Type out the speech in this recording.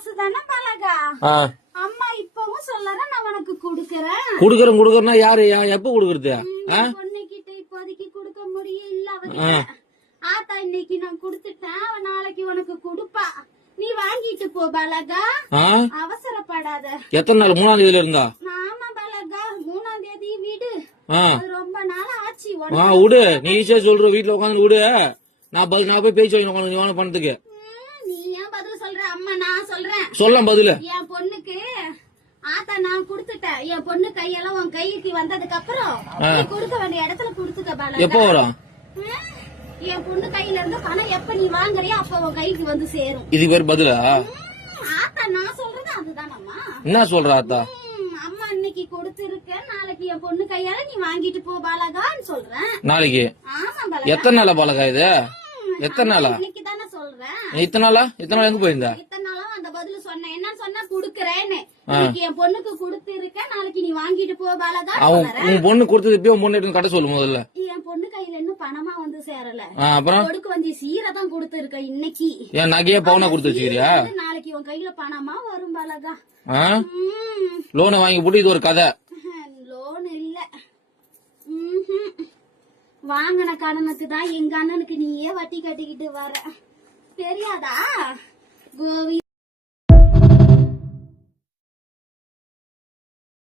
காசு தானே பழகா. அம்மா இப்பவும் சொல்லறேன் நான் உனக்கு குடுக்கறேன்னா யாரு எப்ப குடுக்கறது? பொண்ணுகிட்ட இப்போதைக்கு கொடுக்க முடியல அவகிட்ட. ஆத்தா இன்னைக்கு நான் குடுத்துட்டேன், அவ நாளைக்கு உனக்கு குடுப்பா. நீ வாங்கிட்டு போ பலகா, அவசரப்படாத. எத்தனை நாள்? 3ஆம் தேதியில இருந்தா? ஆமா பலகா, 3ஆம் தேதி வீடு. ரொம்ப நாள் ஆச்சு. விடு, நீ ஈஸியா சொல்ற. வீட்டுல உட்காந்து விடு, நான் போய் பேச்சு வாங்கி பணத்துக்கு. நீ ஏன் பதில் சொல்ற? அம்மா நான் சொல்றேன். சொல்ல பதில். என் பொண்ணுக்கு ஆத்தா நான் குடுத்துட்டேன். என் பொண்ணு கையெல்லாம் உன் கைக்கு வந்ததுக்கு அப்புறம் கொடுக்க வேண்டிய இடத்துல குடுத்துக்க பாலா. எப்போ வரும்? என் பொண்ணு கையில இருந்து பணம் எப்ப நீ வாங்குறியோ அப்ப உன் கைக்கு வந்து சேரும். இதுக்கு பேர் பதிலா? ஆத்தா நான் சொல்றது அதுதான். அம்மா என்ன சொல்ற? ஆத்தா அம்மா இன்னைக்கு கொடுத்திருக்க, நாளைக்கு என் பொண்ணு கையால நீ வாங்கிட்டு போ பாலகான்னு சொல்றேன். நாளைக்கு? ஆமா பாலகா. எத்தனை நாளா பாலகா இது? எத்தனை நாளா? இன்னைக்கு தானே சொல்றேன். இத்தனை நாளா? இத்தனை நாள் எங்க போயிருந்தா? இத்தனை நாளும் அந்த பதில் சொன்னேன். என்ன சொன்னா குடுக்கறேன்னு. இன்னைக்கு என் பொண்ணுக்கு கொடுத்திருக்க, நாளைக்கு நீ வாங்கிட்டு போ பாலகா. உன் பொண்ணு கொடுத்தது இப்ப உன் பொண்ணு எடுத்து கடை சொல்லு முதல்ல. என் பொண்ணு கையில இன்னும் பணமா வந்து சேரல. அப்புறம் கொடுக்க வந்து சீரை தான் கொடுத்திருக்க இன்னைக்கு. என் நகையா பவுனா கொடுத்து வச்சுக்கிறியா? நாளைக்கு உன் கையில பணமா வரும் பாலகா. லோனை வாங்கி போட்டு இது ஒரு கதை. லோன் இல்ல, வாங்கின கடனுக்கு தான் எங்க அண்ணனுக்கு நீயே வட்டி கட்டிக்கிட்டு வர. தெரியாதா கோவி?